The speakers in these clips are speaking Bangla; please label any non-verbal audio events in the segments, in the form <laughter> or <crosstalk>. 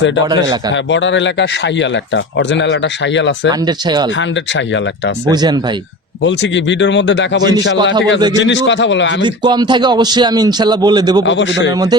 আছে এটা। হ্যাঁ বর্ডার এলাকা শাহিয়াল একটা অরিজিনাল একটা শাহিয়াল আছে। হান্ড্রেড শাহিয়াল। হান্ড্রেড শাহিয়াল একটা আছে। বুঝেন ভাই। বলছি কি ভিডিওর মধ্যে দেখাবো জিনিস ইনশাল্লাহ ঠিক আছে জিনিস কথা বলো আমি কম থাকে অবশ্যই আমি ইনশাল্লাহ বলে দেবো। প্রতিবেদনের মধ্যে।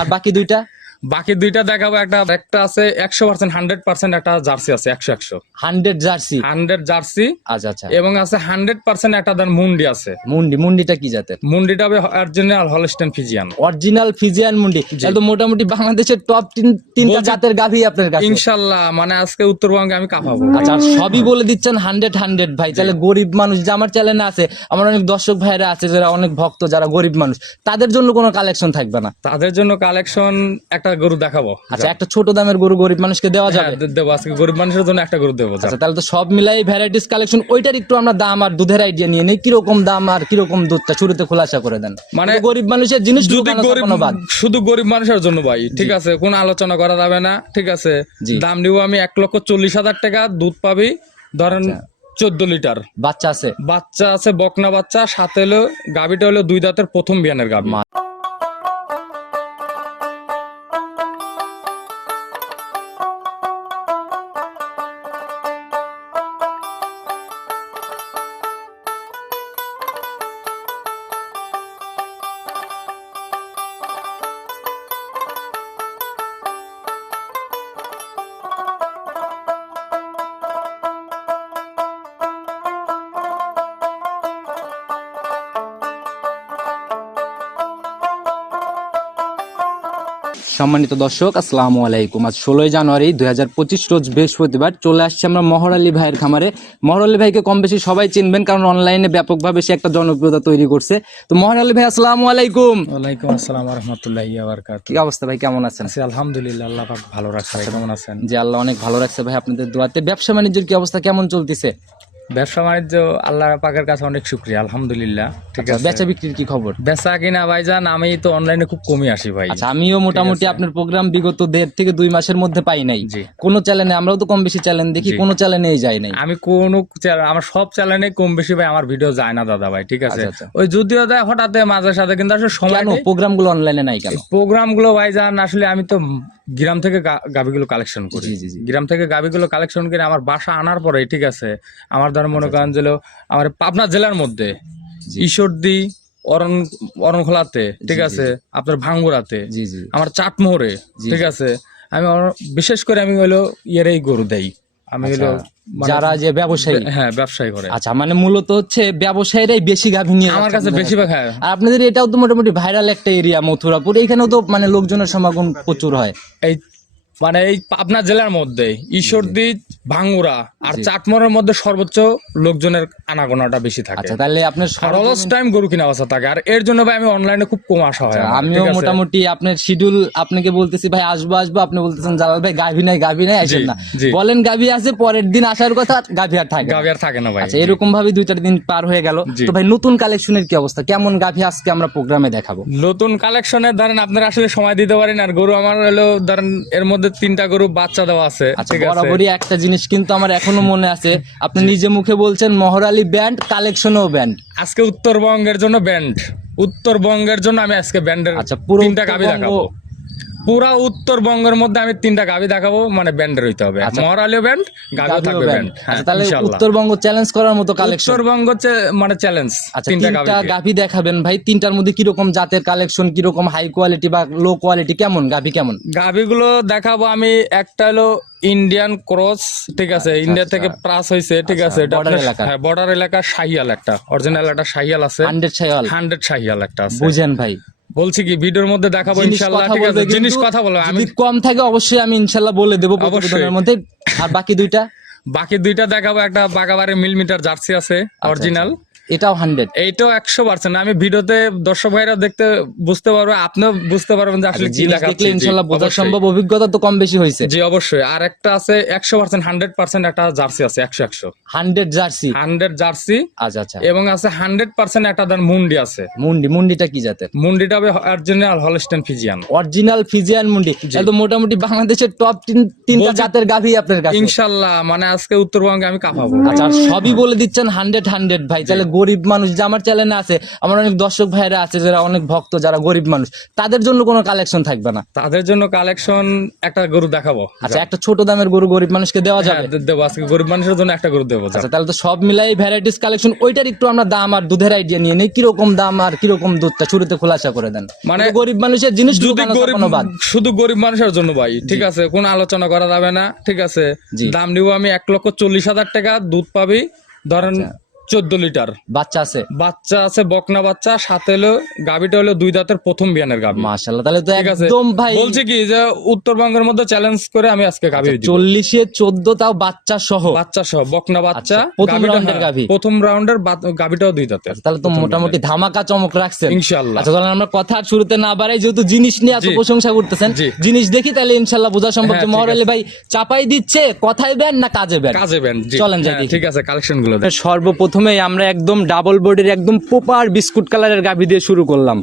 আর বাকি দুইটা? বাকি দুইটা দেখাবো একটা একটা আছে একশো পার্সেন্ট হান্ড্রেড পার্সেন্ট একটা জার্সি আছে একশো একশো। Hundred jersey? হান্ড্রেড জার্সি আচ্ছা আচ্ছা। এবং আছে হান্ড্রেড পার্সেন্ট একটা ধর মুন্ডি আছে। মুন্ডি মুন্ডিটা কি জাতের? মুন্ডিটা হবে original Holstein Friesian original Friesian মুন্ডি। তাহলে তো মোটামুটি বাংলাদেশের টপ তিন তিনটা জাতের গাভী আপনার কাছে। ইনশাল্লাহ মানে আজকে উত্তরবঙ্গে আমি কাঁপাবো। আচ্ছা আর সবই বলে দিচ্ছেন হান্ড্রেড হান্ড্রেড ভাই। তাহলে গরিব মানুষ যে আমার চ্যানেলে আছে আমার অনেক দর্শক ভাইরা আছে যারা অনেক ভক্ত যারা গরিব মানুষ তাদের জন্য কোনো কালেকশন থাকবে না? তাদের জন্য কালেকশন একটা গরু দেখাবো। আচ্ছা একটা ছোট দামের গরু গরিব মানুষকে দেওয়া হ্যাঁ, যাবে? দেবো আজকে গরিব মানুষের জন্য একটা গরু দেবো আচ্ছা তাহলে তো সব মিলাই ভ্যারাইটিস কালেকশন ওইটার একটু আমরা দাম আর দুধের আইডিয়া নিয়ে নেই। কীরকম দাম আর কীরকম দুধটা? শুরুতে খোলাসা করে দেন। মানে গরিব মানুষের জিনিস যদি গরিব শুধু গরিব মানুষের জন্য ভাই ঠিক আছে কোনো আলোচনা করা যাবে না ঠিক আছে। দাম দিব আমি এক লক্ষ চল্লিশ হাজার টাকা দুধ পাবি ধরেন আচ্ছা। চোদ্দ লিটার। বাচ্চা আছে? বাচ্চা আছে বকনা বাচ্চা সাথে হলো গাবিটা হলো দুই দাঁতের প্রথম বিয়ানের গাবি সম্মানিত দর্শক আসসালামু আলাইকুম। আজ ষোলোই জানুয়ারি দুই হাজার পঁচিশ রোজ বৃহস্পতিবার চলে আসছে আমরা মহর আলী ভাইয়ের খামারে। মহর আলী ভাইকে কম বেশি সবাই চিনবেন কারণ অনলাইনে ব্যাপকভাবে সে একটা জনপ্রিয়তা তৈরি করছে। তো মহর আলী ভাই আসসালামু আলাইকুম। ওয়ালাইকুম আসসালাম রহমতুল্লাহ কি অবস্থা ভাই কেমন আছেন? আলহামদুলিল্লাহ আল্লাহ পাক ভালো রাখছে কেমন আছেন? যে আল্লাহ অনেক ভালো রাখছে ভাই আপনাদের দোয়াতে। ব্যবসা বাণিজ্যের কি অবস্থা কেমন চলতেছে? ব্যবসা বাণিজ্য আল্লাহ পাকের কাছে অনেক শুক্রিয়া আলহামদুলিল্লাহ। ঠিক আচ্ছা, আছে? বেচা বিক্রির কি খবর? বেচা কিনা ভাইজান আমি তো অনলাইনে খুব কমই আসি ভাই। আচ্ছা আমিও মোটামুটি আপনার প্রোগ্রাম বিগত দেড় থেকে দুই মাসের মধ্যে পাই নাই। কোনো চ্যানেলে আমরাও তো কম বেশি চ্যানেল দেখি কোনো চ্যানেলেই যাই নাই। আমি কোন আমার সব চ্যানেলে কম বেশি ভাই আমার ভিডিও যায় না দাদা ভাই ঠিক আছে? আচ্ছা। ওই যদিও দেয় হঠাৎ মাঝে সাথে কিন্তু আসলে সময় কেন? প্রোগ্রামগুলো অনলাইনে নাই কেন? প্রোগ্রামগুলো ভাই যান আসলে আমি তো গ্রাম থেকে গাভিগুলো কালেকশন করি। গ্রাম থেকে গাভিগুলো কালেকশন করে আমার বাসা আনার পরে ঠিক আছে? আমার ধর মনে করেন যে আমার পাবনা জেলার মধ্যে ঈশ্বরদী অরণ অরণখোলাতে ঠিক আছে? আপনার ভাঙ্গুরাতে আমার চাটমোহরে ঠিক আছে? আমি বিশেষ করে আমি হলো ইয়েরই গরু দেই। আমি হলো মানে- যারা যে ব্যবসায়ী। হ্যাঁ ব্যবসায়ী করে। আচ্ছা মানে মূলত হচ্ছে ব্যবসায়ীরাই বেশি গাভী নিয়ে আমার কাছে বেশিরভাগ হ্যাঁ। আর আপনাদের এটাও তো মোটামুটি ভাইরাল একটা এরিয়া মথুরাপুর। এখানেও তো মানে লোকজনের সমাগম প্রচুর হয়। এই মানে এই পাবনা জেলার মধ্যে ঈশ্বরদী ভাঙ্গুরা আর চাটমোহরের মধ্যে সর্বোচ্চ লোকজনের আনাগোনাটা বেশি থাকে। আচ্ছা তাহলে আপনার আর সরল- অলস টাইম গরু কিনা বাসা থাকে। আর এর জন্য ভাই আমি অনলাইনে খুব কম আসা হয় আমিও মোটামুটি আপনার শিডিউল আপনাকে বলতেছি ভাই আসব আসব আপনি বলতেছেন জালাল ভাই গাভী নাই গাভী নাই আসেন না। বলেন গাভী আছে পরের দিন আসার কথা গাভী আর থাকে। গাভি আর থাকে না ভাই। আচ্ছা এরকম ভাবে দুই চার দিন পার হয়ে গেল। তো ভাই নতুন কালেকশনের কি অবস্থা? কেমন গাভী আজকে আমরা প্রোগ্রামে দেখাবো? নতুন কালেকশনে ধরেন আপনারা আসলে সময় দিতে পারেন আর গরু আমার হলো ধরেন এর মধ্যে তিনটা গরু বাচ্চা দেওয়া আছে আচ্ছা আছে? বরাবরই একটা জিনিস কিন্তু আমার এখনও মনে আছে। আপনি নিজে মুখে বলছেন মহরালি ব্যান্ড কালেকশনও ব্যান্ড। আজকে উত্তরবঙ্গের জন্য ব্যান্ড। উত্তরবঙ্গের জন্য আমি আজকে ব্যান্ডের আচ্ছা, পুরো তিনটা গাভি দেখাবো। পুরা উত্তরবঙ্গের মধ্যে আমি তিনটা গাভি দেখাবো মানে ব্যান্ডের হইতে হবে। আচ্ছা। মহরালিও ব্যান্ড গাভীও থাকবে ব্যান্ড আচ্ছা তাহলে উত্তরবঙ্গ চ্যালেঞ্জ করার মতো কালেকশন উত্তরবঙ্গ মানে চ্যালেঞ্জ আচ্ছা তিনটা গাভী দেখাবেন ভাই তিনটার মধ্যে কীরকম জাতের কালেকশন কীরকম হাই কোয়ালিটি বা লো কোয়ালিটি কেমন গাভী কেমন? গাভিগুলো দেখাবো আমি একটা হলো ইন্ডিয়ান ক্রস ঠিক আছে ইন্ডিয়া থেকে প্রাস হয়েছে ঠিক আচ্ছা, আছে এটা এলাকা। হ্যাঁ বর্ডার এলাকা শাহিয়াল একটা অরিজিনাল একটা শাহিয়াল আছে। হান্ড্রেড ছায়াল হান্ড্রেড শাহিয়াল একটা আছে। বুঝেন ভাই। বলছি কি ভিডিওর মধ্যে দেখাবো ইনশাআল্লাহ ইনশাল্লাহ ঠিক আছে? জিনিস কথা বলব আমি কম থাকে অবশ্যই আমি ইনশাআল্লাহ বলে দেব। প্রতিবেদনের মধ্যে। আর বাকি দুইটা? বাকি দুইটা দেখাবো একটা বাগাবাড়ি মিলিমিটার জার্সি আছে আচ্ছা, অরিজিনাল এটাও হান্ড্রেড এইটাও একশো পার্সেন্ট আমি ভিডিওতে দর্শক ভাইরা দেখতে বুঝতে পারব আপনিও বুঝতে পারবেন যে আসলে কি আচ্ছা, দেখাচ্ছি। দেখলে ইনশাল্লাহ বোঝা সম্ভব অভিজ্ঞতা তো কম বেশি হয়েছে। জি অবশ্যই। আর একটা আছে একশো পার্সেন্ট হান্ড্রেড পার্সেন্ট একটা জার্সি আছে একশো একশো। Hundred jersey? Hundred jersey. আচ্ছা আচ্ছা। এবং আছে হান্ড্রেড পার্সেন্ট একটা ধর মুন্ডি আছে। মুন্ডি মুন্ডিটা কি জাতের? মুন্ডিটা হবে original Holstein Friesian original Friesian মুন্ডি। তাহলে মোটামুটি বাংলাদেশের টপ তিনটা জাতের গাভী আপনার কাছে। ইনশাল্লাহ মানে আজকে উত্তরবঙ্গে আমি কাঁপাবো। আচ্ছা আর সবই বলে দিচ্ছেন হান্ড্রেড হান্ড্রেড ভাই। তাহলে গরিব মানুষ যে আমার চ্যানেলে আছে আমার অনেক দর্শক ভাইরা আছে যারা অনেক ভক্ত যারা গরিব মানুষ তাদের জন্য কোনো কালেকশন থাকবে না। তাদের জন্য কালেকশন একটা গরু দেখাবো। আচ্ছা একটা ছোট দামের গরু গরিব মানুষকে দেওয়া যাবে? হ্যাঁ, দেবো আজকে গরিব মানুষের জন্য একটা গরু দেবো আচ্ছা তাহলে তো সব মিলাই ভ্যারাইটিস কালেকশন ওইটার একটু আমরা দাম আর দুধের আইডিয়া নিয়ে নেই কীরকম দাম আর কীরকম দুধটা শুরুতে খোলাসা করে দেন। মানে গরিব মানুষের জিনিস যদি লুকানো গরিব শুধু গরিব মানুষের জন্য ভাই ঠিক আছে কোনো আলোচনা করা যাবে না ঠিক আছে। দাম নিব আমি এক লক্ষ চল্লিশ হাজার টাকা দুধ পাবি। ধরেন আচ্ছা। চোদ্দ লিটার। বাচ্চা আছে? বাচ্চা আছে বকনা বাচ্চা সাথে হলো গাবিটা হলো দুই দাঁতের প্রথম বিয়ানের গাবি মাশাল্লাহ তাহলে তো ঠিক আছে? একদম ভাই বলছি কি যে উত্তরবঙ্গের মধ্যে চ্যালেঞ্জ করে আমি আজকে গাবি দিব। চল্লিশে চোদ্দ তাও বাচ্চা সহ। বাচ্চা সহ বকনা বাচ্চা আচ্ছা, প্রথম রাউন্ডের হ্যাঁ, গাভী। প্রথম রাউন্ডের গাবিটাও দুই দাঁতের। তাহলে তো মোটামুটি ধামাকা চমক রাখছেন। ইনশাল্লাহ আচ্ছা তাহলে আমরা কথা আর শুরুতে না বাড়াই যেহেতু জিনিস নিয়ে এত প্রশংসা করতেছেন জিনিস দেখি তাহলে ইনশাল্লাহ বোঝা সম্ভব হ্যাঁ, যে ঠিক মহর আলী ভাই চাপাই দিচ্ছে কথায় বেন না কাজে বেন কাজে বেন চলেন যাই হ্যাঁ, ঠিক আছে কালেকশনগুলো দেখ। সর্বপ্রথমেই আমরা একদম ডাবল বোর্ডের একদম পোপার বিস্কুট কালারের গাভি দিয়ে শুরু করলাম।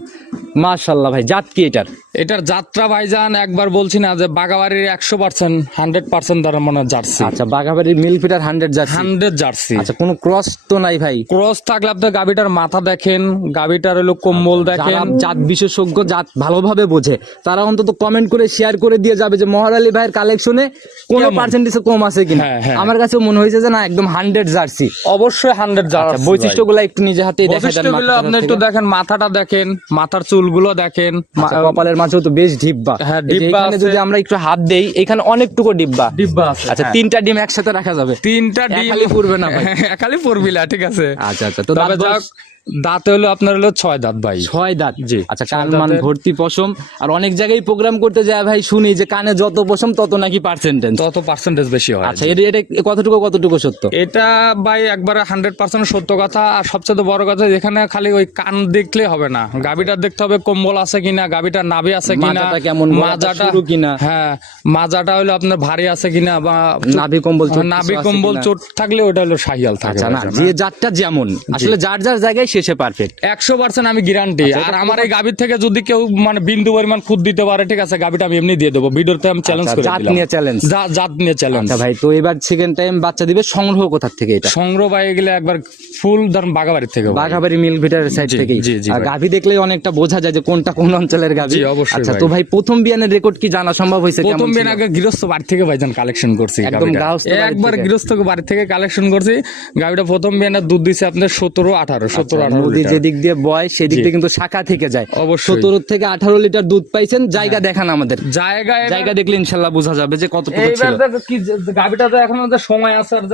মাশাল্লাহ ভাই, জাত কি এটার? এটার যাত্রা ভাইজান একবার বলছি না যে বাগাবাড়ির একশো পার্সেন্ট হান্ড্রেড পার্সেন্ট দ্বারা মনে হয় জার্সি। আচ্ছা বাঘাবাড়ির mill fitter hundred jersey. Hundred jersey. আচ্ছা কোনো ক্রস তো নাই ভাই? ক্রস থাকলে আপনি গাবিটার মাথা দেখেন গাবিটার হলো কম্বল দেখেন। জাত বিশেষজ্ঞ জাত ভালোভাবে বোঝে তারা অন্তত কমেন্ট করে শেয়ার করে দিয়ে যাবে যে মহার আলী ভাইয়ের কালেকশনে কোনো পার্সেন্টেজ কম আছে কিনা। হ্যাঁ, হ্যাঁ। আমার কাছে মনে হয়েছে যে না একদম হান্ড্রেড জার্সি। অবশ্যই হান্ড্রেড আচ্ছা জার্সি বৈশিষ্ট্যগুলো একটু নিজে হাতে মাথাটা আপনি একটু দেখেন মাথাটা দেখেন মাথার চুলগুলো দেখেন আচ্ছা, কপালের মাঝেও তো বেশ ডিব্বা। হ্যাঁ, ডিব্বা যদি আমরা একটু হাত দেই এখানে অনেকটুকু ডিব্বা। ডিব্বা আছে আচ্ছা হ্যাঁ। তিনটা ডিম একসাথে রাখা যাবে। তিনটা ডিম খালি পড়বে না <laughs> খালি একালি পড়বি না ঠিক আছে। আচ্ছা আচ্ছা তো তবে যাক? দাঁতে হলো আপনার হলো ছয় দাঁত ভাই। ছয় দাঁত। জি। আচ্ছা কান মান ভর্তি পশম? আর অনেক জায়গায় প্রোগ্রাম করতে যায় ভাই শুনি যে কানে যত পশম তত নাকি পার্সেন্টেজ তত পার্সেন্টেজ বেশি হয়। আচ্ছা এটা এটা কতটুকু কতটুকু সত্য? এটা ভাই একবারে হান্ড্রেড পার্সেন্ট সত্য কথা। আর সবচেয়ে বড় কথা যেখানে খালি ওই কান দেখলে হবে না। গাবিটা দেখতে হবে কম্বল আছে কিনা গাবিটার নাভি আছে কিনা কেমন, মাজাটা কিনা? হ্যাঁ মাজাটা হলো আপনার ভারী আছে কিনা বা নাভি কম্বল নাভি কম্বল চোট থাকলে ওটা হলো শাহিয়াল থাকে আচ্ছা না যে। জাতটা যেমন। আসলে যার যার জায়গায় শেষে পারফেক্ট একশো পার্সেন্ট আমি গ্যারান্টি আচ্ছা, আর আমার এই গাভীর থেকে যদি কেউ মানে বিন্দু পরিমাণ খুদ দিতে পারে ঠিক আছে গাভীটা আমি এমনি দিয়ে দেবো। ভিডিওতে আমি চ্যালেঞ্জ করে জাত নিয়ে challenge। জা- জাত নিয়ে চ্যালেঞ্জ ভাই তো এবার সেকেন্ড টাইম বাচ্চা দিবে সংগ্রহ কোথা থেকে এটা? সংগ্রহ পাই গেলে একবার ফুল ধরুন বাগাবাড়ির থেকে ভাই। বাঘাবাড়ি মিল ভিটারের সাইড থেকে আর। গাভি দেখলে অনেকটা বোঝা যায় যে কোনটা কোন অঞ্চলের গাভি। অবশ্যই আচ্ছা তো ভাই প্রথম বিয়ানের রেকর্ড কি জানা সম্ভব হয়েছে? প্রথম? দিন আগে গৃহস্থ বাড়ি থেকে ভাইজান কালেকশন করছি একদম একবার গৃহস্থ বাড়ি থেকে কালেকশন করছি। গাভীটা প্রথম বিয়ানের দুধ দিছে আপনার সতেরো আঠারো সতেরো নদী। যেদিক দিয়ে বয় সেদিক দিয়ে কিন্তু শাখা থেকে যায়। অবশ্যই। সতেরো থেকে আঠারো লিটার দুধ পাইছেন জায়গা দেখান আমাদের। জায়গা জায়গা দেখলে ইনশাল্লাহ বোঝা যাবে যে কত ছিল। তো কি গাভীটাতে এখনও সময় আছে আর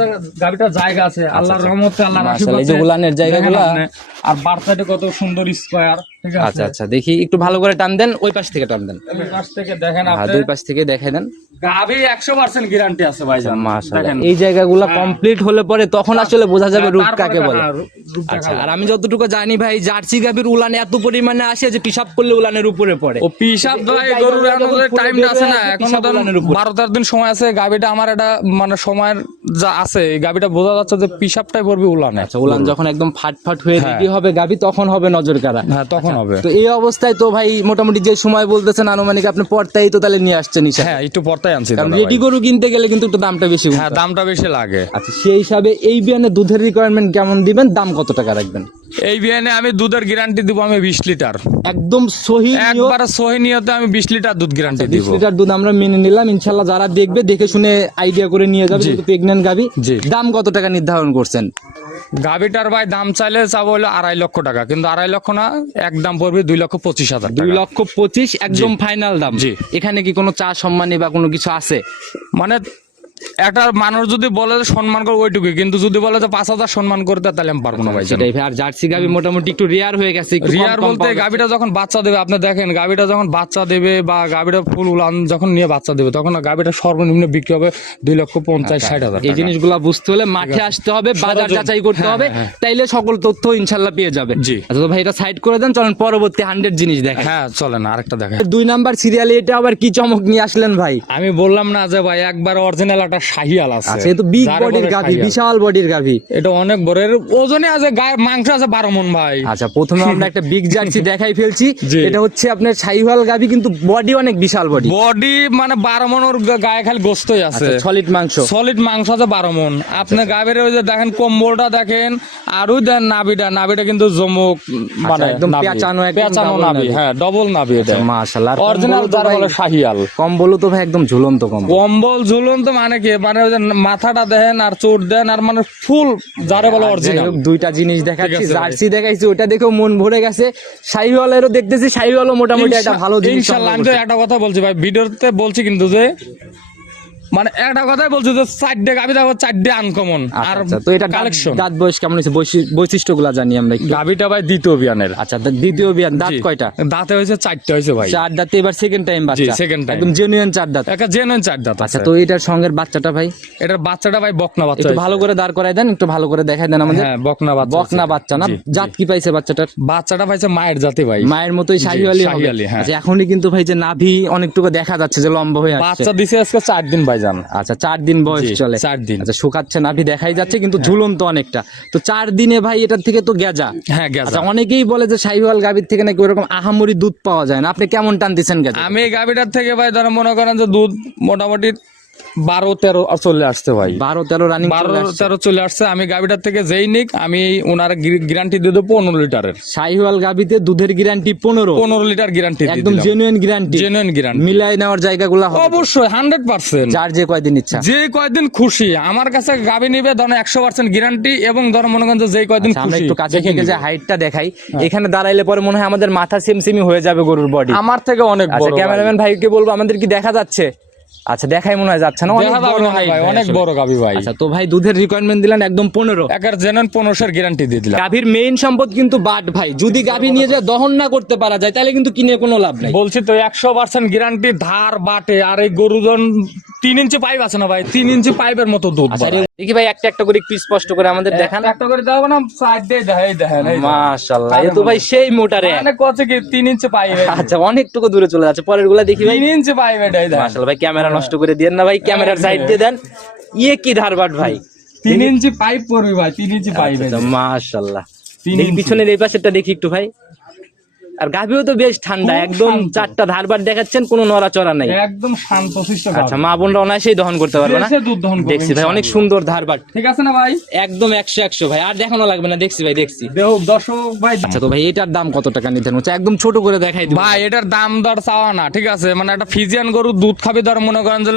গাভীটার জায়গা আছে আল্লাহর রহমতে আল্লাহ আসলে এই যে গুলানের জায়গাগুলা-। আর বার্তাটা কত সুন্দর স্কয়ার আচ্ছা আচ্ছা দেখি একটু ভালো করে টান দেন ওই পাশ থেকে টান দেন। দুই পাশ থেকে দেখেন হ্যাঁ দুই পাশ থেকে দেখাই দেন গাভী একশো পার্সেন্ট গ্যারান্টি আছে ভাইজান মাশাআল্লাহ। দেখেন। এই জায়গাগুলো কমপ্লিট হলে পরে তখন আসলে বোঝা যাবে রূপ কাকে বলে। হ্যাঁ, রূপ- রূপটা আচ্ছা আর আমি যতটুকু জানি ভাই জার্সি গাভীর উলানে এত পরিমাণে আসে যে পিসাব করলে উলানের উপরে পড়ে। ও পিসাব ভাই গরুর জায়গাগুলো টাইম আছে না বের হয়, এখনও। বারো তেরো দিন সময় আছে আমার এটা মানে সময়ের যা আছে গাবিটা বোঝা যাচ্ছে যে পিসাবটাই পড়বে উলানে। আচ্ছা উলান যখন একদম ফাট ফাট হয়ে। রেডি হবে গাভী তখন হবে নজর হ্যাঁ তখন হবে। তো এই অবস্থায় তো ভাই মোটামুটি যে সময় বলতেছেন আনুমানিক আপনি পর্তাই তো তাহলে নিয়ে আসছেন হ্যাঁ একটু পর্তাই আনছি রেডি গরু কিনতে গেলে কিন্তু একটু দামটা বেশি হ্যাঁ দামটা বেশি লাগে। আচ্ছা সেই হিসাবে এই বিয়ানে দুধের রিকোয়ারমেন্ট কেমন দিবেন? দাম কত টাকা রাখবেন? এই বিয়ানে আমি দুধের গ্যারান্টি দিব আমি বিশ লিটার। একদম সহি একবার সহি নিয়তে আমি বিশ লিটার দুধ গ্যারান্টি দিব। বিশ লিটার দুধ আমরা মেনে নিলাম ইনশাল্লাহ যারা দেখবে দেখে শুনে আইডিয়া করে নিয়ে যাবে। প্রেগনেন্ট জি। দাম কত টাকা নির্ধারণ করছেন? গাবিটার ভাই দাম চাইলে চাবো হলো আড়াই লক্ষ টাকা কিন্তু আড়াই লক্ষ না এক দাম পড়বে দুই লক্ষ পঁচিশ হাজার দুই লক্ষ পঁচিশ একদম ফাইনাল দাম। এখানে কি কোনো চা সম্মানী বা কোনো কিছু আছে? মানে একটা মানুষ যদি বলে সম্মান করে ওইটুকুই কিন্তু যদি বলে যে পাঁচ হাজার সম্মান করতে তাহলে আমি পারব না ভাই সেটাই আর জার্সি গাভী মোটামুটি একটু রেয়ার হয়ে গেছে রিয়ার বলতে গাবিটা যখন বাচ্চা দেবে আপনি দেখেন গাবিটা যখন বাচ্চা দেবে বা গাবিটা ফুল উলান যখন নিয়ে বাচ্চা দেবে তখন গাবিটা সর্বনিম্ন বিক্রি হবে দুই লক্ষ পঞ্চাশ ষাট হাজার এই জিনিসগুলো বুঝতে হলে মাঠে আসতে হবে বাজার যাচাই করতে হ্যাঁ, হবে হ্যাঁ। তাইলে সকল তথ্য ইনশাল্লাহ পেয়ে যাবে। জি। আচ্ছা তো ভাই এটা সাইড করে দেন চলেন পরবর্তী হান্ড্রেড জিনিস দেখেন। হ্যাঁ চলে না আরেকটা দেখেন। দুই নাম্বার সিরিয়ালে এটা আবার কি চমক নিয়ে আসলেন ভাই? আমি বললাম না যে ভাই একবার অরিজিনাল একটা শাহিয়াল আছে। আচ্ছা বিগ বডির গাভি বিশাল বডির গাভি। এটা অনেক বড় এর ওজনে আছে গায়ে মাংস আছে বারো মন ভাই। আচ্ছা প্রথমে আমরা একটা বিগ জার্সি <laughs> দেখাই ফেলছি। এটা হচ্ছে আপনার শাহিওয়াল গাভি কিন্তু বডি অনেক বিশাল বডি বডি মানে বারো মন ওর গায়ে খালি গোস্তই আছে। সলিড মাংস। সলিড মাংস আছে বারো মন। আপনি গাভীর ওই যে দেখেন কম্বলটা দেখেন আর ওই দেন নাভিটা। নাভিটা কিন্তু জমুক মানে আচ্ছা, একদম পেঁচানো, পেঁচানো নাভি। হ্যাঁ ডবল নাভি এটা। মাশাআল্লাহ। অরিজিনাল যার বলে শাহিয়াল। কম্বল তো ভাই একদম ঝুলন্ত কম্বল। কম্বল ঝুলন্ত মানে কি মানে ওই যে মাথাটা দেন আর চোট দেন আর মানে ফুল যারে বলো অরিজিনাল দুইটা জিনিস দেখাচ্ছি জার্সি দেখাইছি ওটা দেখেও মন ভরে গেছে। শাহিওয়ালেরও দেখতেছি শাহিওয়ালও মোটামুটি একটা ভালো জিনিস ইনশাআল্লাহ আমি তো একটা কথা বলছি ভাই ভিডিওতে বলছি কিন্তু যে মানে একটা কথাই বলছি যে চারটে গাভি দেখো চারটে আনকমন আচ্ছা, আর আচ্ছা, তো এটা কালেকশন দাঁত বয়স কেমন হয়েছে? জানি আমরা। গাভিটা ভাই দ্বিতীয় বিয়ানের আচ্ছা দ্বিতীয় বিয়ান দাঁত কয়টা? দাঁতে হয়েছে চারটে হয়েছে ভাই। চার দাঁতে এবার সেকেন্ড টাইম বাচ্চা। second time। একদম জেনুইন চার দাঁত। একটা জেনুইন চার দাঁত আচ্ছা তো এটার সঙ্গের বাচ্চাটা ভাই? এটার বাচ্চাটা ভাই বকনা বাচ্চা একটু ভালো করে দাঁড় করাই দেন একটু ভালো করে দেখাই দেন আমাদের। হ্যাঁ বকনা বাচ্চা বকনা বাচ্চা না? জাত কি পাইছে বাচ্চাটার? বাচ্চাটা পাইছে মায়ের জাতি ভাই। মায়ের মতোই শাহিওয়ালি হবে। হ্যাঁ। আচ্ছা এখনই কিন্তু ভাই যে নাভি অনেকটুকু দেখা যাচ্ছে যে লম্বা হয়ে আসছে। বাচ্চা দিছে আজকে চার দিন ভাই। যান আচ্ছা চার দিন বয়স চলে। চার দিন। আচ্ছা শুকাচ্ছে আপনি দেখাই যাচ্ছে কিন্তু ঝুলন্ত অনেকটা। তো চার দিনে ভাই এটার থেকে তো গেজা হ্যাঁ গেছে আচ্ছা অনেকেই বলে যে শাহিওয়াল গাভীর থেকে নাকি ওরকম আহামরি দুধ পাওয়া যায় না। আপনি কেমন টানতেছেন গেজা আমি এই গাভীটার থেকে ভাই ধরো মনে করেন যে দুধ মোটামুটি বারো তেরো চলে আসছে ভাই। বারো তেরো রানিং বারো তেরো চলে আসছে। আমি গাভিটার থেকে যেই নিক আমি ওনার গ্যারান্টি দিয়ে দেবো পনেরো লিটারের। শাহিওয়াল গাভীতে দুধের গ্যারান্টি পনেরো। পনেরো লিটার গ্যারান্টি একদম জেনুইন গ্যারান্টি জেনুইন গ্যারান্টি মিলাই নেওয়ার জায়গাগুলো অবশ্যই হান্ড্রেড পার্সেন্ট যার যে কয়দিন ইচ্ছা। যে কয়দিন খুশি। আমার কাছে গাভি নিবে ধরো একশো পার্সেন্ট গ্যারান্টি এবং ধরো মনে করেন যে কয়দিন আচ্ছা, আমরা একটু কাছে থেকে যে হাইটটা দেখাই। এখানে দাঁড়াইলে পরে মনে হয় আমাদের মাথা সেম সেমই হয়ে যাবে গরুর বডি আমার থেকে অনেক আচ্ছা। ক্যামেরাম্যান ভাইকে বলব আমাদের কি দেখা যাচ্ছে? আচ্ছা দেখাই মনে হয় যাচ্ছে না? অনেক বড় ভাই, অনেক বড় গাভি ভাই। আচ্ছা তো ভাই দুধের রিকোয়ারমেন্ট দিলেন একদম পনেরো। একার জেনুইন পনেরোশোর গ্যারান্টি দিয়ে দিলাম। গাভীর মেইন সম্পদ কিন্তু বাট ভাই যদি গাভী নিয়ে যায় দহন না করতে পারা যায় তাহলে কিন্তু কিনে কোনো লাভ নাই। বলছি তো একশো পার্সেন্ট গ্যারান্টি ধার বাটে আর এই গরুজন তিন ইঞ্চি পাইপ আছে না ভাই? তিন ইঞ্চি পাইপের মতো দুধ আচ্ছা। দেখি ভাই একটা একটা করে একটু স্পষ্ট করে আমাদের দেখান। একটা করে দেবো না সাইড দিয়ে দেখেন এই দেখেন। মাশাআল্লাহ এ তো ভাই সেই মোটারে। মানে কত কি তিন ইঞ্চি পাইপ আচ্ছা অনেকটুকু দূরে চলে যাচ্ছে পরেরগুলা দেখি ভাই। তিন ইঞ্চি পাইপ এটাই দেখেন। মাশাআল্লাহ ভাই ক্যামেরা নষ্ট করে দিয়েন না ভাই ক্যামেরার সাইড দিয়ে দেন। ইয়ে কি ধারবাট ভাই? তিন ইঞ্চি পাইপ পড়বে ভাই তিন ইঞ্চি পাইপ মাশাল্লাহ। দেখি ইঞ্চি। পিছনের এই পাশেরটা দেখি একটু ভাই। আর গাভিও তো বেশ ঠান্ডা একদম। চারটা ধারবার দেখাচ্ছেন কোনো নড়াচড়া নাই। একদম শান্ত আচ্ছা মা বোনরা অনায়াসেই দহন করতে পারবে না? দেখছি ভাই অনেক। সুন্দর ধারবাট ঠিক আছে না ভাই? একদম একশো একশো ভাই আর দেখানো লাগবে না দেখছি ভাই দেখছি। দর্শক ভাই। আচ্ছা তো ভাই এটার দাম কত টাকা নিতেন হচ্ছে? একদম ছোট করে দেখাই ভাই এটার দাম দর চাওয়া না ঠিক আছে? মানে একটা ফিজিয়ান গরু দুধ খাবে ধর মনে করেন যে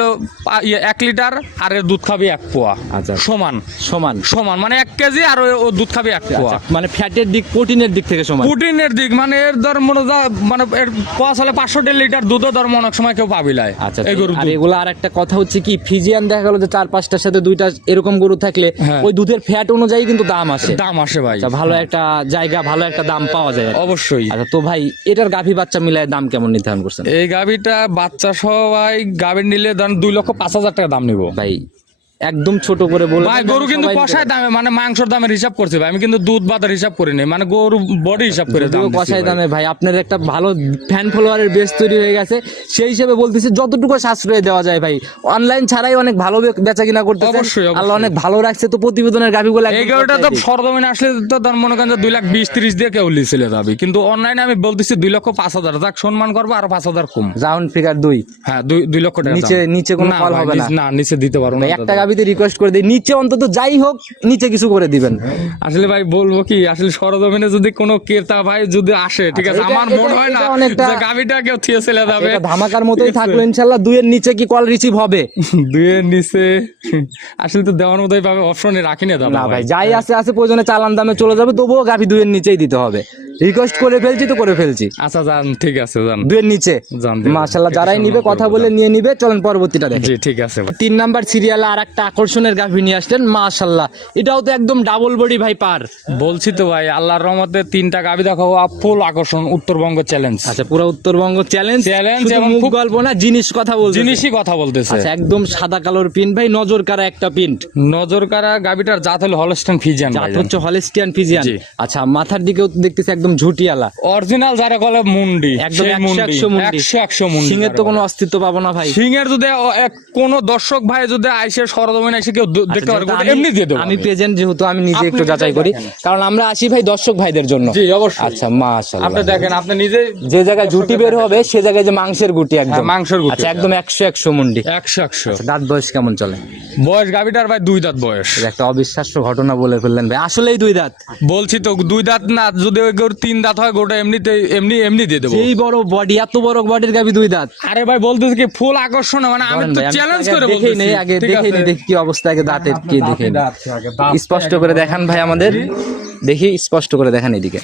ইয়ে, এক লিটার আর এর দুধ খাবে এক পোয়া। আচ্ছা। সমান। সমান। সমান মানে এক কেজি আর ও- দুধ খাবে এক পোয়া। আচ্ছা, মানে ফ্যাটের দিক প্রোটিনের দিক থেকে সমান। প্রোটিনের দিক মানে এর ধর মনে মানে চলে পাঁচশো লিটার দুধও ধর অনেক সময় কেউ পাবিলায়। আচ্ছা এই গরু এগুলো আর একটা কথা হচ্ছে কি ফিজিয়ান দেখা গেল যে চার পাঁচটার সাথে দুইটা এরকম গরু থাকলে হ্যাঁ। ওই দুধের ফ্যাট অনুযায়ী কিন্তু দাম আসে। দাম আসে ভাই। আচ্ছা ভালো একটা জায়গা ভালো একটা দাম পাওয়া যায় অবশ্যই। আচ্ছা তো ভাই এটার গাভী বাচ্চা মিলায় দাম কেমন নির্ধারণ করছেন? এই গাভীটা বাচ্চা সবাই গাভীর নিলে ধরেন দুই লক্ষ পাঁচ হাজার টাকা দাম নিবো। ভাই একদম ছোট করে বলে ভাই গরু কিন্তু কষায় দামে মানে মাংসের দামের হিসাব করছি ভাই। আমি কিন্তু দুধ বাতের হিসাব করি নাই। মানে গরু বডি হিসাব করে দাম কষাই দামে ভাই আপনার একটা ভালো ফ্যান ফলোয়ারের বেস তৈরি হয়ে গেছে সেই হিসেবে বলতেছি যতটুকু সাশ্রয় দেওয়া যায় ভাই। অনলাইন ছাড়াই অনেক ভালো বেচা কিনা করতেছে অবশ্যই। আল্লাহ অনেক ভালো রাখছে তো প্রতিবেদনের এই একদম গাড়িটা তো। সরজমিনে আসলে তো ধর মনে করেন দুই লাখ বিশ ত্রিশ দিয়ে কেউ লিছিল দাবি। কিন্তু অনলাইনে আমি বলতেছি দুই লক্ষ পাঁচ হাজার। যাক সম্মান করব আর পাঁচ হাজার কম। রাউন্ড ফিগার দুই। হ্যাঁ দুই দুই লক্ষ টাকা নিচে- নিচে কোনো ফল হবে না। নিচে- না নিচে দিতে পারব না একটা দাদা। গাবিতে রিকোয়েস্ট করে দিই। নিচে অন্তত যাই হোক নিচে কিছু করে দিবেন। আসলে ভাই বলব কি আসলে সরজমিনে যদি কোনো ক্রেতা ভাই যদি আসে ঠিক আছে আচ্ছা, আমার মনে হয় না যে গাভিটা কেউ থিয়ে চলে যাবে। এটা ধামাকার মতোই থাকল ইনশাল্লাহ দুইয়ের নিচে কি কল রিসিভ হবে? <laughs> দুইয়ের নিচে আসলে তো দেওয়ার মতোই পাবে অপশনে রাখি না না ভাই যাই আছে আছে প্রয়োজনে চালান দামে চলে যাবে তবুও গাভি দুইয়ের নিচেই দিতে হবে। রিকোয়েস্ট করে ফেলছি তো করে ফেলছি। আচ্ছা যান ঠিক আছে যান। দুইয়ের নিচে। যান দিলাম। মাশাল্লাহ যারাই নিবে কথা বলে নিয়ে নিবে চলেন পরবর্তীটা দেখি। জি ঠিক আছে তিন নাম্বার সিরিয়ালে আর একটা আকর্ষণের গাভী নিয়ে আসলেন মাশাল্লাহ। এটাও তো একদম ডাবল বডি ভাই পার। বলছি তো ভাই আল্লাহর রহমতে তিনটা গাভী দেখাবো ফুল আকর্ষণ উত্তরবঙ্গ চ্যালেঞ্জ আচ্ছা পুরো উত্তরবঙ্গ চ্যালেঞ্জ শুধু এবং খুব- গল্প না জিনিস কথা বলছে জিনিসই কথা বলতেছে। আচ্ছা একদম সাদা কালোর পিন ভাই নজর কারা একটা পিন্ট নজর কারা গাবিটার জাত হলো হলস্টেন ফিজিয়ান জাত হচ্ছে হলিস্টিয়ান ফিজিয়ান। আচ্ছা মাথার দিকেও দেখতেছি একদম ঝুটিয়ালা। অরিজিনাল যারা বলে মুন্ডি একদম সেই একশো মুন্ডি একশো মুন্ডি। একশো একশো মুন্ডি সিংহের তো কোনো অস্তিত্ব পাবো না ভাই। সিংহের যদি ও- এক কোন দর্শক ভাই যদি আইসে সরজমিন এসে কেউ দেখতে পারে যেহেতু ওটা আমি- এমনি দিয়ে দেবো আমি প্রেজেন্ট যেহেতু আমি নিজে একটু যাচাই করি। কারণ আমরা আসি ভাই দর্শক ভাইদের জন্য। জি অবশ্যই। আচ্ছা মাশাআল্লাহ। আপনি দেখেন আপনি নিজে যে জায়গায় বের হবে সে জায়গায় যে মাংসের গুটি একদম। হ্যাঁ, মাংসের গুটি। আচ্ছা একদম একশো একশো মুন্ডি। একশো একশো। আচ্ছা, দাঁত বয়স কেমন চলে? বয়স গাবিটার ভাই দুই দাঁত বয়স। একটা অবিশ্বাস্য ঘটনা বলে ফেললেন ভাই। আসলেই দুই দাঁত। বলছি তো দুই দাঁত না যদি ওই তিন দাঁত হয় গোটা এমনিতে এমনি এমনি দিয়ে দেবো। এই বড় বডি এত বড় বডির গাবি দুই দাঁত। আরে ভাই বলতেছি কি ফুল আকর্ষণ মানে আমি তো চ্যালেঞ্জ করে দেখেই নেই আগে দেখেই নেই দেখি কি অবস্থা? আগে দাঁতের কি দেখে স্পষ্ট করে দেখান ভাই আমাদের। দেখি স্পষ্ট করে দেখান এদিকে।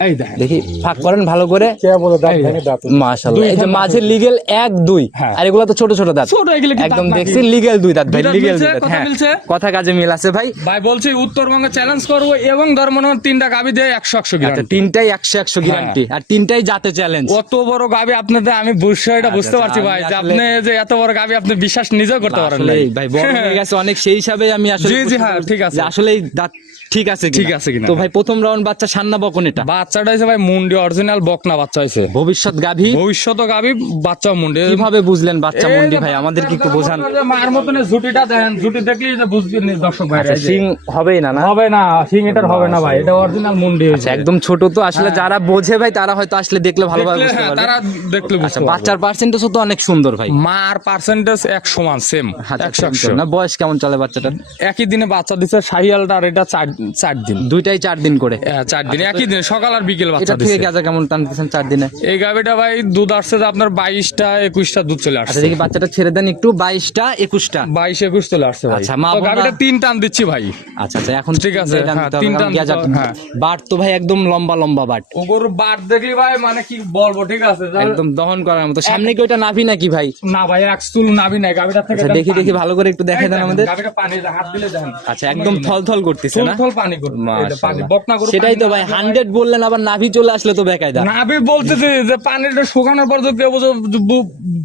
এই দেখেন। দেখি ফাঁক করেন ভালো করে। মাশাআল্লাহ। এই যে মাঝে লিগেল এক দুই। হ্যাঁ। আর এগুলো তো ছোট ছোট দাঁত। ছোট এগুলো একদম দেখছি লিগেল দুই দাঁত ভাই লিগেল দুই দাঁত। হ্যাঁ কথা কাজে মিল আছে ভাই। ভাই বলছি উত্তরবঙ্গে চ্যালেঞ্জ করব এবং ধর তিনটা গাবি দিয়ে একশো একশো আচ্ছা তিনটাই একশো একশো গ্যারান্টি আর তিনটাই জাতে চ্যালেঞ্জ কত বড় গাবি আপনাদের আমি বিষয়টা বুঝতে পারছি ভাই যে আপনি যে এত বড় গাবি আপনি বিশ্বাস নিজেও করতে পারেন ভাই বড় হয়ে গেছে অনেক সেই হিসাবে আমি আসলে জি, জি, হ্যাঁ, ঠিক আছে। আসলে দাঁত ঠিক আছে ঠিক আছে কিনা। তো ভাই প্রথম রাউন্ড বাচ্চা সান্না বকন এটা। বাচ্চাটা হয়েছে ভাই মুন্ডি অরিজিনাল বকনা বাচ্চা হয়েছে ভবিষ্যৎ গাভী? ভবিষ্যৎ গাবি বাচ্চা মুন্ডি। কীভাবে বুঝলেন বাচ্চা মন্ডি ভাই? আমাদেরকে একটু বোঝান। যে মায়ের মতন ঝুটিটা দেন ঝুটি দেখলেই যে বুঝবেন দর্শক ভাই আচ্ছা সিং হবেই না না? হবে না সিং এটার হবে না ভাই এটা অরিজিনাল মুন্ডি হয়েছে আচ্ছা একদম ছোট তো আসলে যারা বোঝে ভাই তারা হয়তো আসলে দেখলে ভালোভাবে দেখলে, বুঝতে হ্যাঁ, পারবে। তারা দেখলে আচ্ছা বুঝতে পারবে। বাচ্চার পার্সেন্টেজও তো অনেক সুন্দর ভাই। মার পার্সেন্টেজ এক সমান সেম আচ্ছা, একশো একশো। না বয়স কেমন চলে বাচ্চাটার? একই দিনে বাচ্চা দিচ্ছে শাহিয়ালটা আর এটা চার চার দিন। দুইটাই চার দিন করে। হ্যাঁ, চার দিন। একই দিনে সকাল আর বিকেল বাচ্চা থেকে দিচ্ছে। গাজা কেমন টানতেছেন চার দিনে? এই গাভিটা ভাই দুধ আসছে আপনার বাইশটা একুশটা দুধ চলে আচ্ছা আসছে। দেখি বাচ্চাটা ছেড়ে দেন একটু বাইশটা একুশটা। বাইশ একুশ চলে আসছে ভাই। আচ্ছা, মা গাভিটা তিন টান দিচ্ছি ভাই। আচ্ছা আচ্ছা এখন ঠিক আছে, হ্যাঁ, গেজা- নিতে হবে, হ্যাঁ। বাট তো ভাই একদম লম্বা লম্বা বাট। বাট দেখলি ভাই মানে কি বলব ঠিক আছে একদম দহন করার মতো। সামনে কি ওইটা নাভি নাকি ভাই? না ভাই এক চুল নাবি নাই গাভিটা থেকে আচ্ছা দেখি দেখি ভালো করে একটু দেখে এই দেন আমাদের। গাভিটা পানি হাত দিলে দেখেন আচ্ছা একদম থল থল করতেছে না? থল পানি পানি বকনা গরু সেটাই তো ভাই না- হান্ড্রেড বললেন আবার নাভি চলে আসলে তো বেকায়দা। নাভি বলতেছে যে পানিটা শুকানোর পর যদি কেউ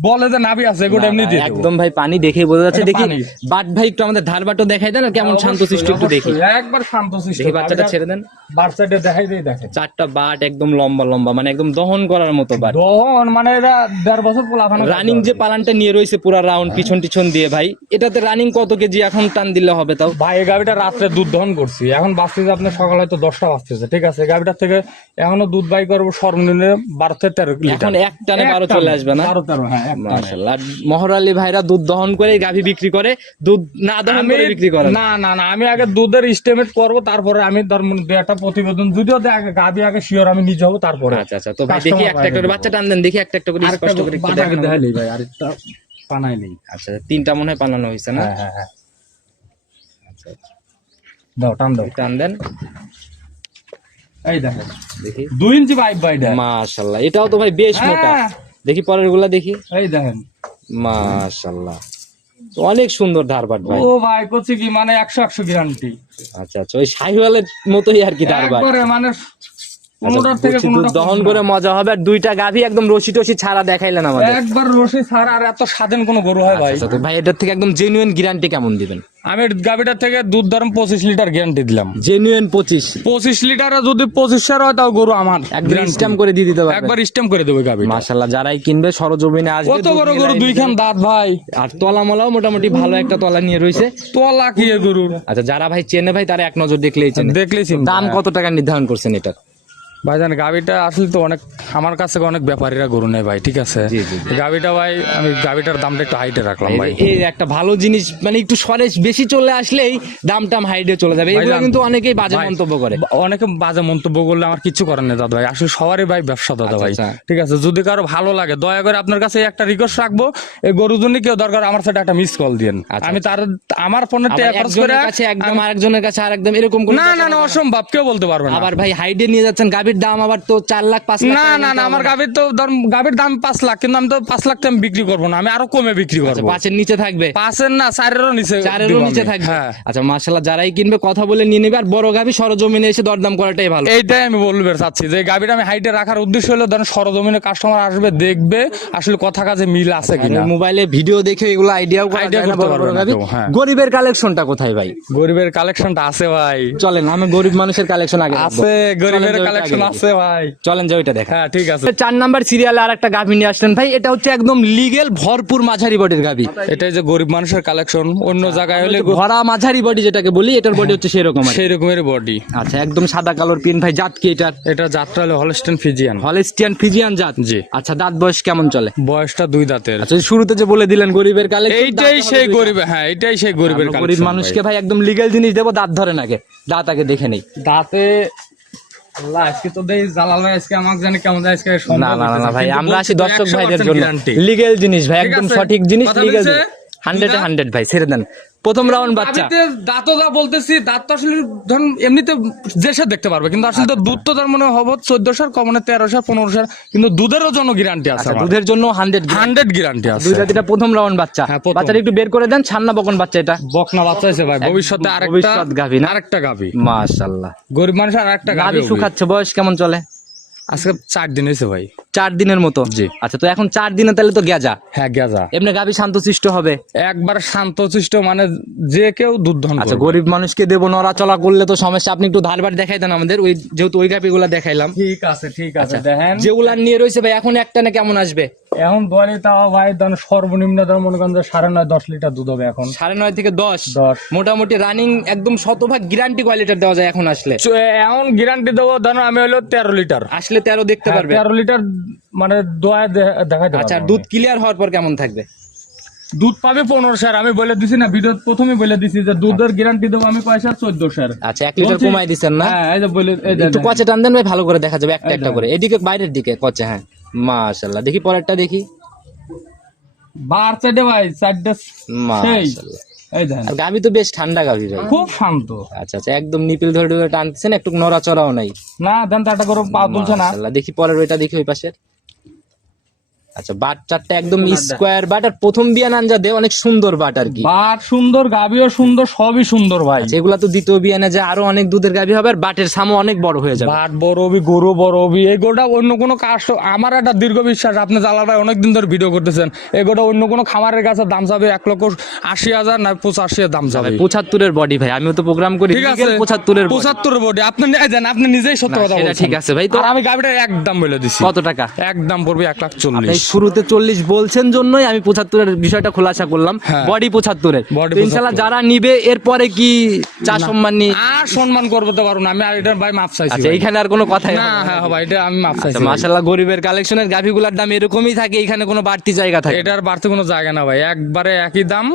বলে যে নাভি আছে এগুলো এমনি দিয়ে একদম ভাই পানি দেখে বোঝা যাচ্ছে। দেখি বাট ভাই একটু আমাদের ধার বাটও দেখাই দেন আর কেমন শান্ত সৃষ্টি একটু দেখি। একবার শান্ত সৃষ্টি বাচ্চাটা ছেড়ে দেন। বাচ্চাটা দেখাই দেখেন। চারটা বাট একদম লম্বা লম্বা মানে একদম দহন করার মতো বাট। দহন মানে এটা দেড় বছর পোলাফানো রানিং যে পালানটা নিয়ে রয়েছে পুরা রাউন্ড পিছন টিছন দিয়ে ভাই এটাতে রানিং কত কেজি এখন টান দিলে হবে তাও? ভাই এই গাভিটা রাত্রে দুধ দহন করছি এখন বাঁচতেছে আপনার সকাল হয়তো দশটা বাজতেছে ঠিক আছে? গাভিটার থেকে এখনও দুধ বাই করব সর্বনিম্ন বারো থেকে তেরো এখন এক টানে বারো চলে আসবে না? বারো তেরো হ্যাঁ মহর আলী ভাইরা দুধ দহন করে গাভী বিক্রি করে দুধ না দহন করে বিক্রি করে না না না আমি আগে দুধের স্টেমেট করব তারপরে আমি ধর একটা প্রতিবেদন যদিও গাভি আগে শিওর আমি নিজে হব তারপরে আচ্ছা আচ্ছা তো ভাই দেখি একটা একটা করে বাচ্চা টান দেন দেখি একটা একটা করে স্পষ্ট করে বাটাকে ভাই আরেকটা পানাই নেই। আচ্ছা তিনটা মনে হয় পালানো হয়েছে না? হ্যাঁ হ্যাঁ হ্যাঁ। দাও টান দাও। টান দেন। এই দেখেন। দেখি। দুই ইঞ্চি পাইপ মাশাল্লাহ এটাও তো ভাই বেশ মোটা। হ্যাঁ। দেখি পরেরগুলা দেখি। এই দেখেন। মাশাল্লাহ। তো অনেক সুন্দর ধারবাট ভাই। ও ভাই কচি কি মানে একশো একশো গ্যারান্টি আচ্ছা আচ্ছা ওই সাহিওয়ালের মতোই আর কি ধারবাট মানে কোনোটা দহন করে মজা হবে আর দুইটা গাভী একদম রশি টসি ছাড়া দেখাইলেন আমাদের। একবার রশি ছাড়া আর এত স্বাধীন কোনো গরু হয় ভাই। আচ্ছা ভাই এটার থেকে একদম জেনুইন গ্যারান্টি কেমন দিবেন? আমি গাভিটার থেকে দুধ ধরুন পঁচিশ লিটার গ্যারান্টি দিলাম। জেনুইন পঁচিশ। পঁচিশ লিটারে যদি হয় তাও গরু আমার। স্ট্যাম্প করে দিয়ে দিতে পারবেন। একবার করে দেবে গাভি মাশাআল্লাহ যারাই কিনবে সরজমিনে আসবে কত বড় গরু দুইখান দাঁত ভাই। আর তলা মলাও মোটামুটি ভালো একটা তলা নিয়ে রয়েছে। তোলা কি এ গরুর? আচ্ছা যারা ভাই চেনে ভাই তারা এক নজর দেখলেই চেনে। দেখলেছি দাম কত টাকা নির্ধারণ করছেন এটা ভাইজান গাভিটা আসলে তো অনেক আমার কাছে অনেক ব্যাপারীরা গরু নেই ভাই ঠিক আছে? গাভিটা ভাই আমি গাভিটার দামটা একটু হাইটে রাখলাম ভাই। এই একটা ভালো জিনিস মানে একটু সরেজ বেশি চলে আসলেই দাম টাম হাইডে চলে যাবে। এগুলো কিন্তু অনেকেই বাজে মন্তব্য করে। অনেকে বাজে মন্তব্য করলে আমার কিছু করার নেই দাদা ভাই। আসলে সবারই ভাই ব্যবসা দাদা ভাই আচ্ছা। ঠিক আছে? যদি কারও ভালো লাগে দয়া করে আপনার কাছে একটা রিকোয়েস্ট রাখব। এই গরুর জন্য কেউ দরকার আমার সাথে একটা মিস কল দিন আচ্ছা, আমি তার আমার ফোনে আবার করে একজনের কাছে একদম আরেকজনের কাছে আর একদম এরকম না না না অসম্ভব কেউ বলতে পারবে না। আবার ভাই হাইডে নিয়ে যাচ্ছেন গাভির দাম আবার তো চার লাখ পাঁচ লাখ না না না আমার গাভীর তো ধর গাভীর দাম পাঁচ লাখ কিন্তু আমি তো পাঁচ লাখ আমি বিক্রি করব না আমি আরও কমে বিক্রি আচ্ছা, করব। পাঁচের নিচে থাকবে? পাঁচের না চারেরও নিচে চারেরও নিচে থাকবে? হ্যাঁ। আচ্ছা মার্শাল্লাহ যারাই কিনবে কথা বলে নিয়ে নেবে আর বড় গাভি সরজমিনে এসে দরদাম করাটাই ভালো। এইটাই আমি বলবে চাচ্ছি যে গাভীটা আমি হাইটে রাখার উদ্দেশ্য হলো ধরেন সরজমিনে কাস্টমার আসবে দেখবে আসলে কথা কাজে মিল আছে কিনা। মোবাইলে ভিডিও দেখে এগুলো আইডিয়াও করা যায় না বড় গাভি। হ্যাঁ। গরিবের কালেকশনটা কোথায় ভাই? গরিবের কালেকশনটা আছে ভাই। চলেন আমি গরিব মানুষের কালেকশন আগে আছে গরিবের কালেকশন আছে ভাই। চলেন যে ওইটা দেখা। হ্যাঁ ঠিক আছে। চার নাম্বার সিরিয়ালে আর একটা গাভি নিয়ে আসলেন। ভাই এটা হচ্ছে একদম লিগেল ভরপুর মাঝারি বডির গাভি। এটাই যে গরিব মানুষের কালেকশন অন্য জায়গায় হলে ভরা মাঝারি বডি যেটাকে বলি এটার বডি হচ্ছে সেরকম আর সেই রকমের বডি আচ্ছা একদম সাদা কালোর পিন ভাই জাত কি এটার? এটা যাত্রা হলো হলস্টেন ফিজিয়ান হলেস্টিয়ান ফিজিয়ান জাত? জি। আচ্ছা দাঁত বয়স কেমন চলে? বয়সটা দুই দাঁতের। আচ্ছা শুরুতে যে বলে দিলেন গরিবের কালেকশন এইটাই সেই গরিব হ্যাঁ এটাই সেই গরিবের গরিব মানুষকে ভাই। একদম লিগেল জিনিস দেবো দাঁত ধরে নাকি দাঁত আগে দেখে নেই। দাঁতে আল্লাহ আজকে তো দেই জালাল ভাই আজকে আমাকে জানি কেমন আজকে না না না, ভাই আমরা আসি দর্শক 100% ভাইদের জন্য। লিগেল জিনিস ভাই একদম সঠিক জিনিস লিগেল হান্ড্রেড হান্ড্রেড ভাই ছেড়ে দেন। প্রথম রাউন্ড বাচ্চা। দাঁতও যা বলতেছি দাঁত তো আসলে ধরুন এমনিতে সে দেখতে পারবে কিন্তু আসলে তো দুধ তো তার মনে হব চোদ্দ সার কমনে তেরো সার পনেরো সার কিন্তু দুধেরও জন্য গ্যারান্টি আছে আচ্ছা, দুধের জন্য হান্ড্রেড হান্ড্রেড গ্যারান্টি আছে। দুই জাতিটা প্রথম রাউন্ড বাচ্চা। হ্যাঁ, বাচ্চাটা একটু বের করে দেন ছান্না বকন বাচ্চা এটা। বকনা বাচ্চা আছে ভাই ভবিষ্যতে আরেকটা ভবিষ্যৎ গাভী না? আরেকটা গাভী। মাশাল্লাহ গরিব মানুষ আর একটা গাভি। শুকাচ্ছে বয়স কেমন চলে? আজকে চার দিন হয়েছে ভাই। চার দিনের মতো। জি। আচ্ছা তো এখন চার দিনে তাহলে তো গেজা হ্যাঁ গেজা এমনি গাভি শান্তশিষ্ট হবে? একবার শান্তশিষ্ট মানে যে কেউ দুধ ধন আচ্ছা গরিব মানুষকে দেবো নড়াচলা করলে তো সমস্যা। আপনি একটু ধারবার দেখাই দেন আমাদের। ওই যেহেতু ওই গাভি গুলা দেখাইলাম। ঠিক আছে ঠিক আছে দেখেন। যেগুলা নিয়ে রয়েছে ভাই এখন একটা না কেমন আসবে? এখন দলে তাও ভাই ধরেন সর্বনিম্ন ধর মনে করেন সাড়ে নয় দশ লিটার দুধ হবে এখন। সাড়ে নয় থেকে দশ? দশ। মোটামুটি রানিং একদম শতভাগ গ্যারান্টি কোয়ালিটির দেওয়া যায় এখন আসলে। এখন গ্যারান্টি দেবো ধরুন আমি হলো তেরো লিটার। আসলে তেরো দেখতে পারবে। তেরো লিটার মানে দোয়া দেখা আচ্ছা দুধ ক্লিয়ার হওয়ার পর কেমন থাকবে? দুধ পাবে পনেরো স্যার আমি বলে দিছি না ভিডিও প্রথমে বলে দিছি যে দুধের গ্যারান্টি দেবো আমি পয়সা চোদ্দ স্যার। আচ্ছা এক লিটার কমাই দিচ্ছেন না? হ্যাঁ এই যে বলে একটু কচে টান দেন ভাই ভালো করে দেখা যাবে একটা একটা করে। এদিকে বাইরের দিকে কচে হ্যাঁ। মাশাল্লাহ দেখি পরেরটা দেখি। বার চারটে ভাই চারটে মাশাল্লাহ গাভি তো বেশ ঠান্ডা গাভি ভাই। খুব শান্ত। আচ্ছা আচ্ছা একদম নিপিল ধরে ধরে টানতেছেন একটু নড়াচড়াও নাই। না দেন তাটা করো পা তুলছে না। দেখি পরের ওইটা দেখি ওই পাশের। আচ্ছা বাট চারটা একদম স্কোয়ার বাট আর প্রথম বিয়ান আঞ্জা দে অনেক সুন্দর বাট আর কি। বাট সুন্দর গাবিও সুন্দর সবই সুন্দর ভাই। যেগুলা তো দ্বিতীয় বিয়ানে যে আরও অনেক দুধের গাভি হবে আর বাটের সামো অনেক বড় হয়ে যাবে। বাট বড় হবি গরু বড় হবি এগোটা অন্য কোনো কাস্ট আমার একটা দীর্ঘ বিশ্বাস আপনি জালাল ভাই অনেকদিন ধরে ভিডিও করতেছেন এগোটা অন্য কোনো খামারের কাছে দাম যাবে এক লক্ষ আশি হাজার না পঁচাশি দাম যাবে। পঁচাত্তরের বডি ভাই আমিও তো প্রোগ্রাম করি ঠিক আছে পঁচাত্তরের পঁচাত্তর বডি আপনি নিয়ে যান আপনি নিজেই সত্য কথা বলছেন। ঠিক আছে ভাই, তো- আমি গাবিটা একদম বলে দিছি। কত টাকা? একদম পড়বে এক লাখ চল্লিশ। শুরুতে চল্লিশ বলছেন জন্যই আমি পঁচাত্তরের বিষয়টা খোলাসা করলাম। হ্যাঁ। বডি পঁচাত্তরের। ইনশাল্লাহ যারা নিবে এরপরে কি চা সম্মান নিয়ে আর সম্মান করতে পারব না। আমি আর এটা ভাই মাপ চাইছি আচ্ছা এইখানে আর কোনো কথাই না হ্যাঁ ভাই এটা আমি মাপ চাইছি আচ্ছা মাশাল্লাহ গরিবের কালেকশনের গাভিগুলার দাম এরকমই থাকে এখানে কোনো বাড়তি জায়গা থাকে এটার বাড়তে কোনো জায়গা না ভাই। একবারে একই দাম।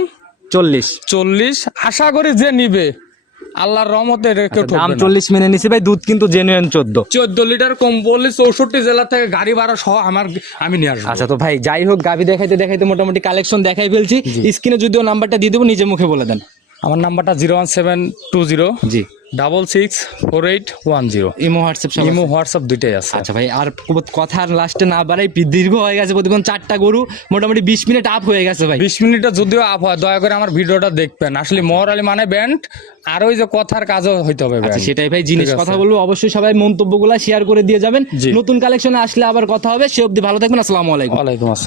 চল্লিশ। চল্লিশ। আশা করি যে নিবে। আল্লাহর রহমতে কেউ দাম। চল্লিশ মেনে নিছি ভাই দুধ কিন্তু জেনুইন চোদ্দ। চোদ্দ লিটার কম বললে চৌষট্টি জেলা থেকে গাড়ি ভাড়া সহ আমার আমি নিয়ে আসব। আচ্ছা তো ভাই যাই হোক গাভি দেখাইতে দেখাইতে মোটামুটি কালেকশন দেখাই ফেলছি। স্ক্রিনে যদিও নাম্বারটা দিয়ে দেবো নিজে মুখে বলে দেন। আমার নাম্বারটা zero one seven two zero জি। Double six four eight one zero imo WhatsApp imo WhatsApp দুইটাই আছে। আচ্ছা ভাই আর কথা লাস্টে না বাড়াই দীর্ঘ হয়ে গেছে প্রতিদিন চারটা গরু মোটামুটি বিশ মিনিট আপ হয়ে গেছে ভাই। বিশ যদিও আপ হয় দয়া করে আমার ভিডিওটা দেখবেন। আসলে মোহর আলী মানে ব্যান্ড আর ওই যে কথার কাজও হইতে হবে আচ্ছা সেটাই ভাই জিনিস কথা বলব অবশ্যই সবাই মন্তব্যগুলো শেয়ার করে দিয়ে যাবেন। নতুন কালেকশনে আসলে আবার কথা হবে সে অবধি ভালো থাকবেন আসসালামু আলাইকুম। ওয়ালাইকুম আসসালাম।